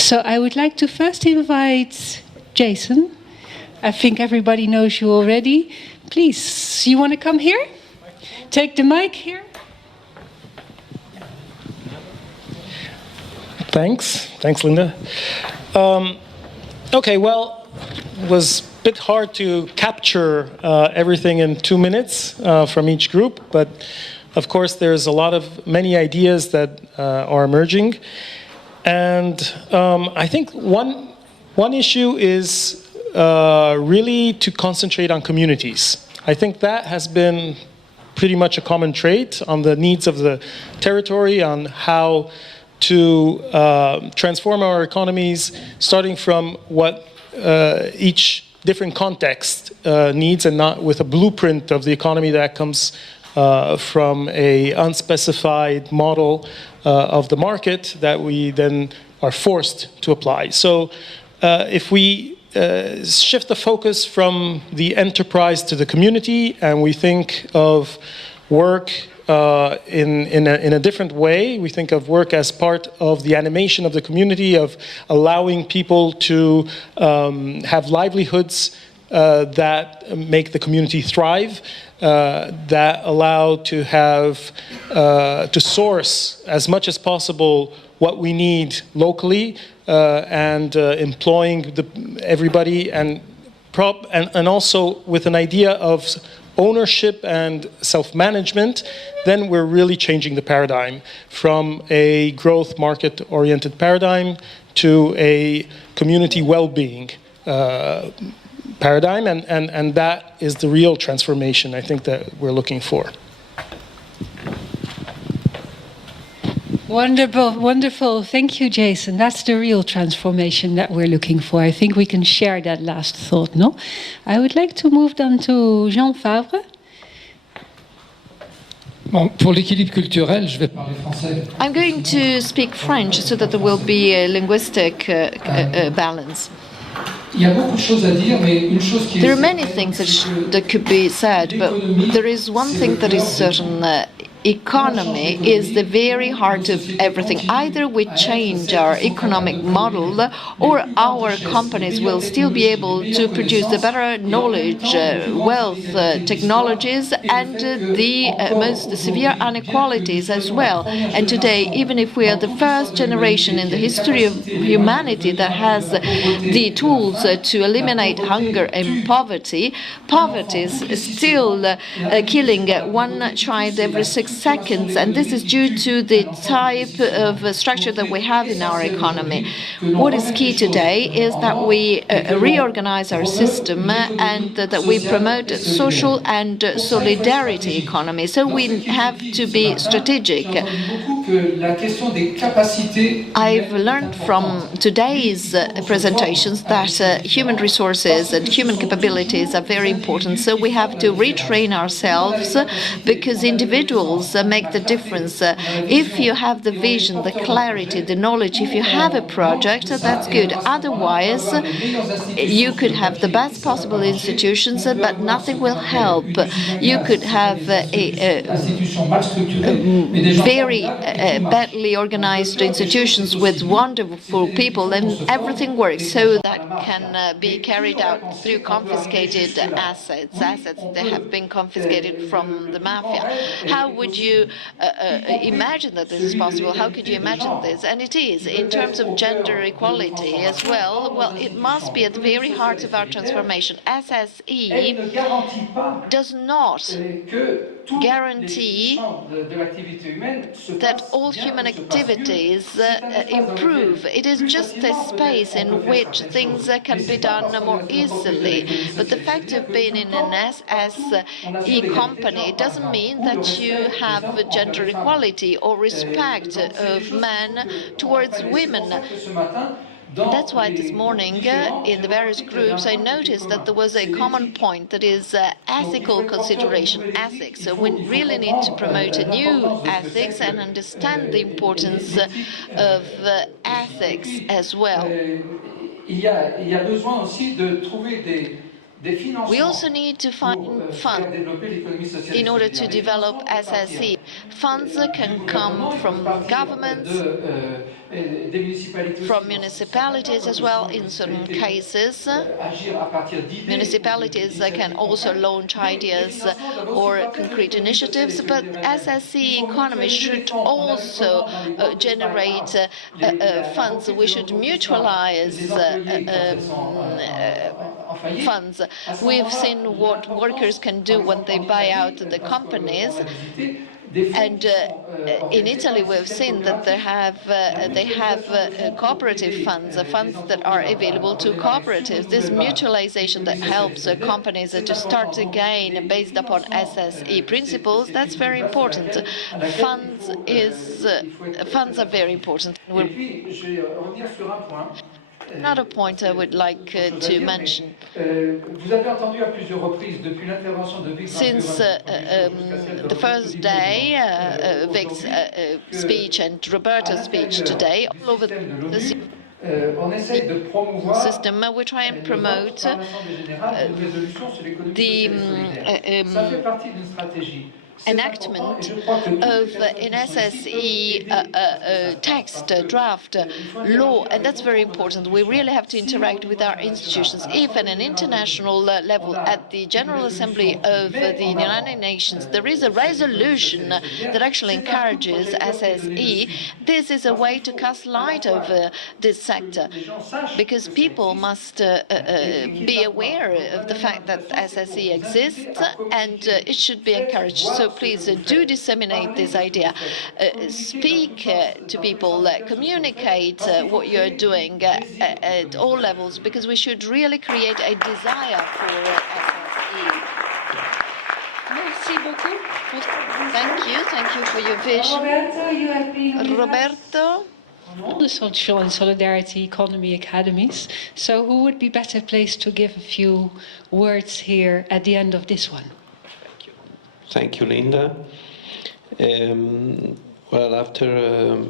So I would like to first invite Jason. I think everybody knows you already. Please, you want to come here? Take the mic here. Thanks, Linda. Okay, well, it was a bit hard to capture everything in 2 minutes from each group, but of course there's many ideas that are emerging. And I think one issue is really to concentrate on communities. I think that has been pretty much a common trait on the needs of the territory, on how to transform our economies, starting from what each different context needs, and not with a blueprint of the economy that comes from an unspecified model of the market that we then are forced to apply. So if we shift the focus from the enterprise to the community, and we think of work in a different way. We think of work as part of the animation of the community, of allowing people to have livelihoods that make the community thrive, that allow to have to source as much as possible what we need locally, and employing everybody, and also with an idea of ownership and self-management. Then we're really changing the paradigm from a growth market-oriented paradigm to a community well-being paradigm, and that is the real transformation I think that we're looking for. Wonderful, wonderful. Thank you, Jason. That's the real transformation that we're looking for. I think we can share that last thought, no? I would like to move on to Jean Favre. Pour l'équilibre culturel, je vais parler français. I'm going to speak French so that there will be a linguistic balance. There are many things that could be said, but there is one thing that is certain. Economy is the very heart of everything. Either we change our economic model, or our companies will still be able to produce the better knowledge, wealth, technologies, and the most severe inequalities as well. And today, even if we are the first generation in the history of humanity that has the tools to eliminate hunger and poverty, poverty is still killing one child every 6 seconds, and this is due to the type of structure that we have in our economy. What is key today is that we reorganize our system, and that we promote social and solidarity economy. So we have to be strategic. I've learned from today's presentations that human resources and human capabilities are very important. So we have to retrain ourselves, because individuals make the difference. If you have the vision, the clarity, the knowledge, if you have a project, that's good. Otherwise, you could have the best possible institutions, but nothing will help. You could have a very badly organized institutions with wonderful people, and everything works. So that can be carried out through confiscated assets that have been confiscated from the mafia. How would you imagine that this is possible? How could you imagine this? And it is, in terms of gender equality as well. Well, it must be at the very heart of our transformation. SSE does not guarantee that all human activities improve. It is just a space in which things can be done more easily. But the fact of being in an SSE company doesn't mean that you have gender equality or respect of men towards women. That's why this morning, in the various groups, I noticed that there was a common point, that is ethical consideration, ethics. So we really need to promote a new ethics and understand the importance of ethics as well. We also need to find funds in order to develop SSE. Funds can come from governments, from municipalities as well in certain cases. Municipalities can also launch ideas or concrete initiatives, but SSE economy should also generate funds. We should mutualize funds. We've seen what workers can do when they buy out the companies. And in Italy, we've seen that they have cooperative funds, funds that are available to cooperatives. This mutualization that helps companies to start again based upon SSE principles, that's very important. Funds are very important. Another point I would like to mention. Since the first day, Vic's speech and Roberta's speech today, all over the system, we try and promote the enactment of an SSE text, draft law, and that's very important. We really have to interact with our institutions. If at an international level, at the General Assembly of the United Nations, there is a resolution that actually encourages SSE, this is a way to cast light over this sector, because people must be aware of the fact that SSE exists, and it should be encouraged. So please do disseminate this idea. Speak to people, communicate what you're doing at all levels, because we should really create a desire for SSE. Merci beaucoup. Thank you for your vision. Roberto, you have been Roberto? The Social and Solidarity Economy Academies. So who would be better placed to give a few words here at the end of this one? Thank you, Linda. Well, after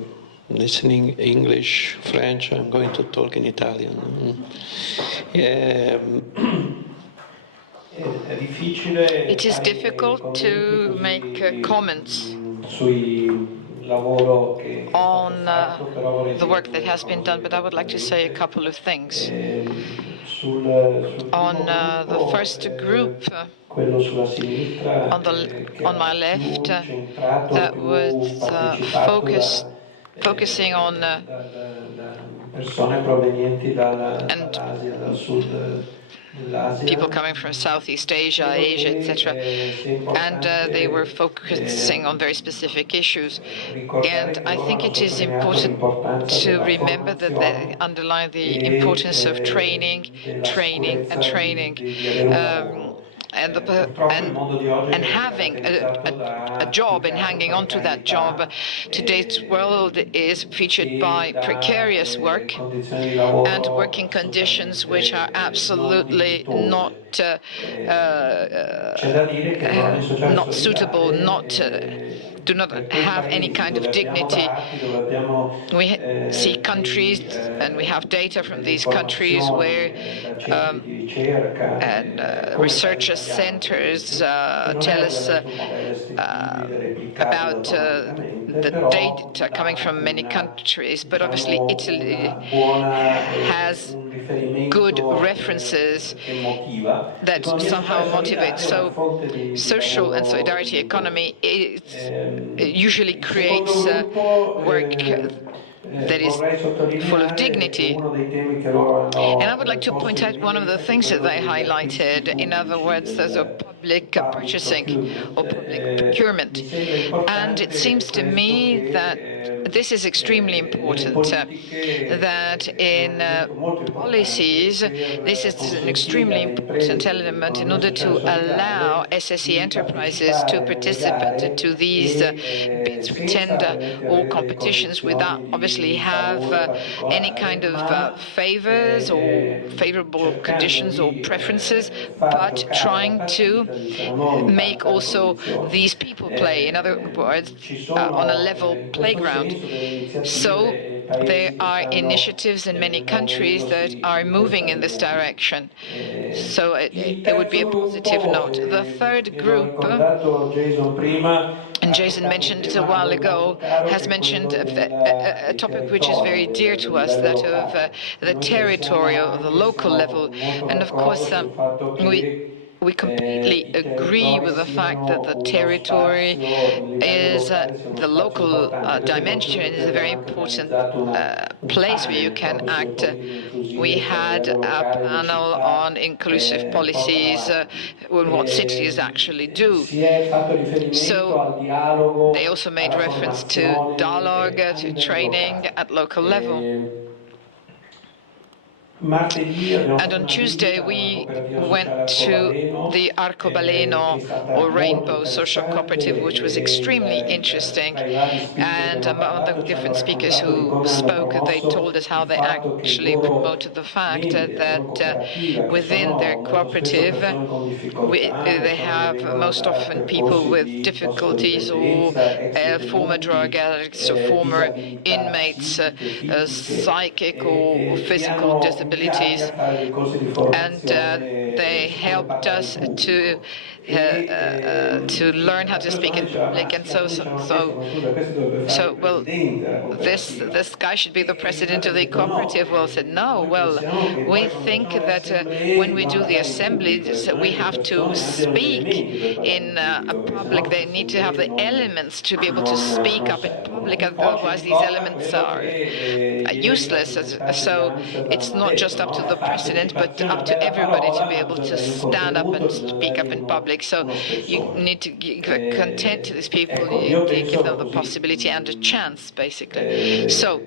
listening English, French, I'm going to talk in Italian. It is difficult to make comments on the work that has been done, but I would like to say a couple of things. On the first group, on my left, that was focusing on and people coming from Southeast Asia, Asia, etc. And they were focusing on very specific issues. And I think it is important to remember that they underline the importance of training, and having a job and hanging on to that job. Today's world is featured by precarious work and working conditions which are absolutely not suitable, do not have any kind of dignity. We see countries, and we have data from these countries where research centers tell us about the data coming from many countries, but obviously Italy has good references that somehow motivate. So social and solidarity economy usually creates work that is full of dignity. And I would like to point out one of the things that they highlighted. In other words, there's a public purchasing or public procurement. And it seems to me that this is extremely important, that in policies, this is an extremely important element in order to allow SSE enterprises to participate to these bids for tender or competitions without obviously have any kind of favors or favorable conditions or preferences, but trying to make also these people play, in other words, on a level playground. So there are initiatives in many countries that are moving in this direction. So it would be a positive note. The third group, and Jason mentioned it a while ago, has mentioned a topic which is very dear to us, that of the territorial, the local level. And of course, we completely agree with the fact that the territory is the local dimension is a very important place where you can act. We had a panel on inclusive policies on what cities actually do. So they also made reference to dialogue, to training at local level. And on Tuesday, we went to the Arcobaleno or Rainbow Social Cooperative, which was extremely interesting. And among the different speakers who spoke, they told us how they actually promoted the fact that within their cooperative, they have most often people with difficulties or former drug addicts or former inmates, psychic or physical disabilities. And they helped us to learn how to speak in public. And well, this guy should be the president of the cooperative. Well, said no. Well, we think that when we do the assemblies, we have to speak in a public. They need to have the elements to be able to speak up in public. Otherwise, these elements are useless. So it's not just up to the president, but up to everybody to be able to stand up and speak up in public. So you need to give content to these people. You give them the possibility and a chance, basically. So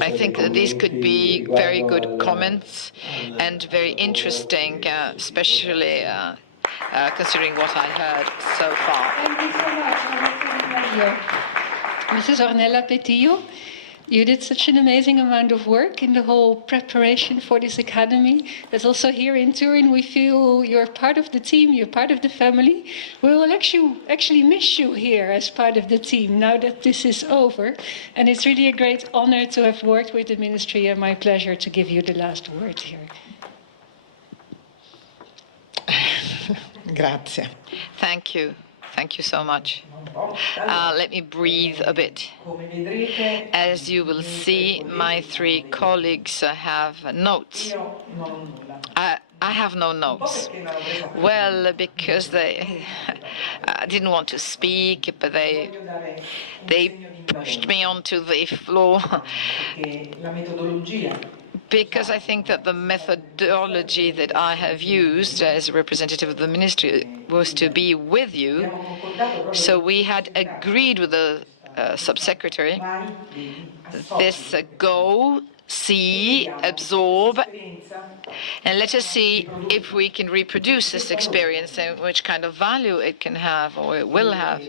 I think that these could be very good comments and very interesting, especially considering what I heard so far. Thank you so much, Mrs. Ornella Petillo. You did such an amazing amount of work in the whole preparation for this academy. That's also here in Turin. We feel you're part of the team, you're part of the family. We will actually miss you here as part of the team now that this is over. And it's really a great honor to have worked with the ministry and my pleasure to give you the last word here. Grazie. Thank you. Thank you so much. Let me breathe a bit. As you will see, my three colleagues have notes. I have no notes. Well, because they didn't want to speak, but they pushed me onto the floor. Because I think that the methodology that I have used as a representative of the ministry was to be with you. So we had agreed with the subsecretary this go, see, absorb, and let us see if we can reproduce this experience and which kind of value it can have or it will have.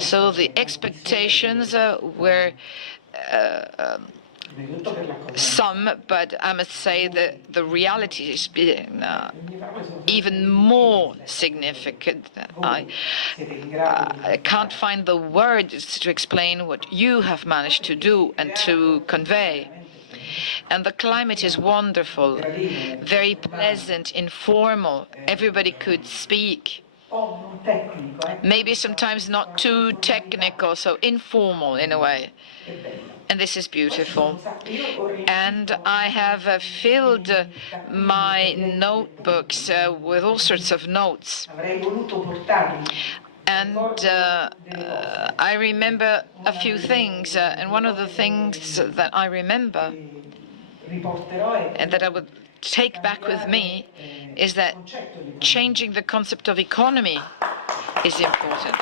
So the expectations were some, but I must say that the reality is even more significant. I can't find the words to explain what you have managed to do and to convey. And the climate is wonderful, very pleasant, informal. Everybody could speak. Maybe sometimes not too technical, so informal in a way. And this is beautiful. And I have filled my notebooks with all sorts of notes. And I remember a few things. And one of the things that I remember and that I would take back with me is that changing the concept of economy is important.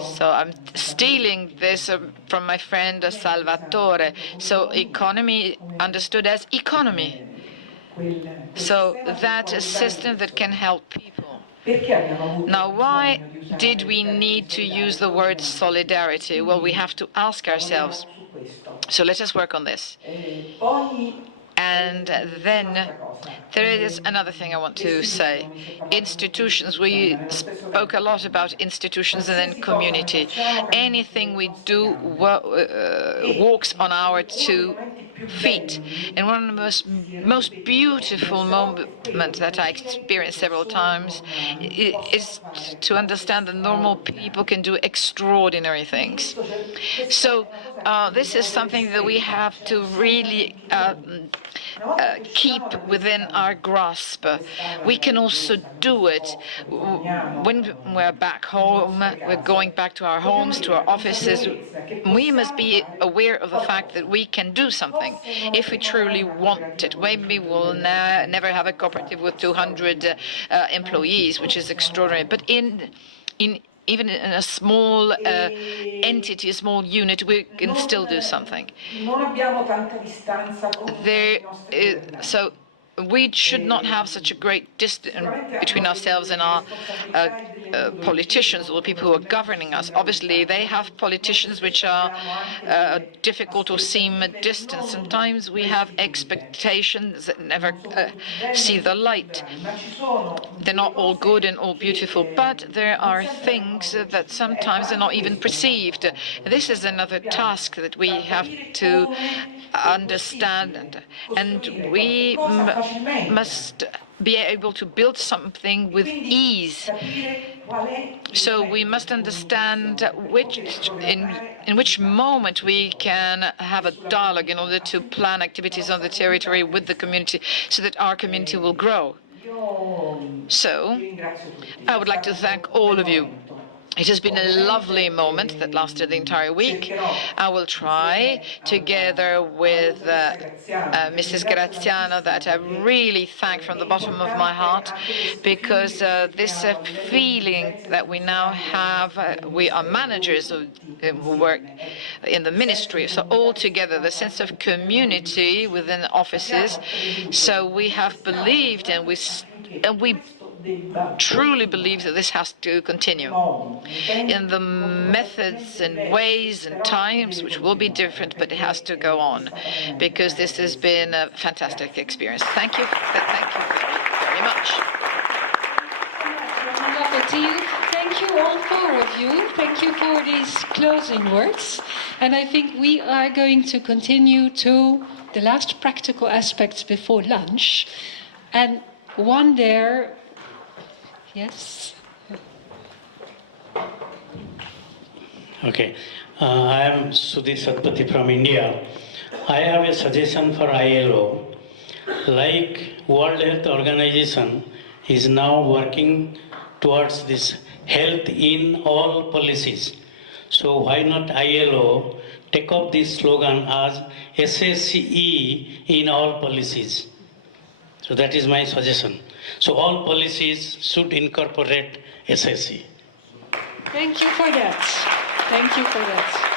So I'm stealing this from my friend Salvatore. So economy understood as economy. So that a system that can help people. Now, why did we need to use the word solidarity? Well, we have to ask ourselves. So let us work on this. And then there is another thing I want to say. Institutions. We spoke a lot about institutions and then community. Anything we do walks on our 2 feet. And one of the most beautiful moments that I experienced several times is to understand that normal people can do extraordinary things. So this is something that we have to really keep within our grasp. We can also do it when we're back home, we're going back to our homes, to our offices. We must be aware of the fact that we can do something if we truly want it. Maybe we'll never have a cooperative with 200 employees, which is extraordinary. But even in a small entity, a small unit, we can still do something. So we should not have such a great distance between ourselves and our politicians or people who are governing us. Obviously, they have politicians which are difficult or seem distant. Sometimes we have expectations that never see the light. They're not all good and all beautiful, but there are things that sometimes are not even perceived. This is another task that we have to understand, and we must be able to build something with ease. So we must understand in which moment we can have a dialogue in order to plan activities on the territory with the community so that our community will grow. So I would like to thank all of you. It has been a lovely moment that lasted the entire week. I will try, together with Mrs. Graziano, that I really thank from the bottom of my heart, because this feeling that we now have, we are managers who work in the ministry, so all together, the sense of community within offices. So we have believed, and we truly believe that this has to continue in the methods and ways and times, which will be different, but it has to go on, because this has been a fantastic experience. Thank you very much. Thank you, all 4 of you. Thank you for these closing words. And I think we are going to continue to the last practical aspects before lunch. And one there. Yes. Okay. I am Sudhi Satpathy from India. I have a suggestion for ILO. Like World Health Organization is now working towards this health in all policies. So why not ILO take up this slogan as SSE in all policies? So that is my suggestion. So all policies should incorporate SSE. Thank you for that. Thank you for that.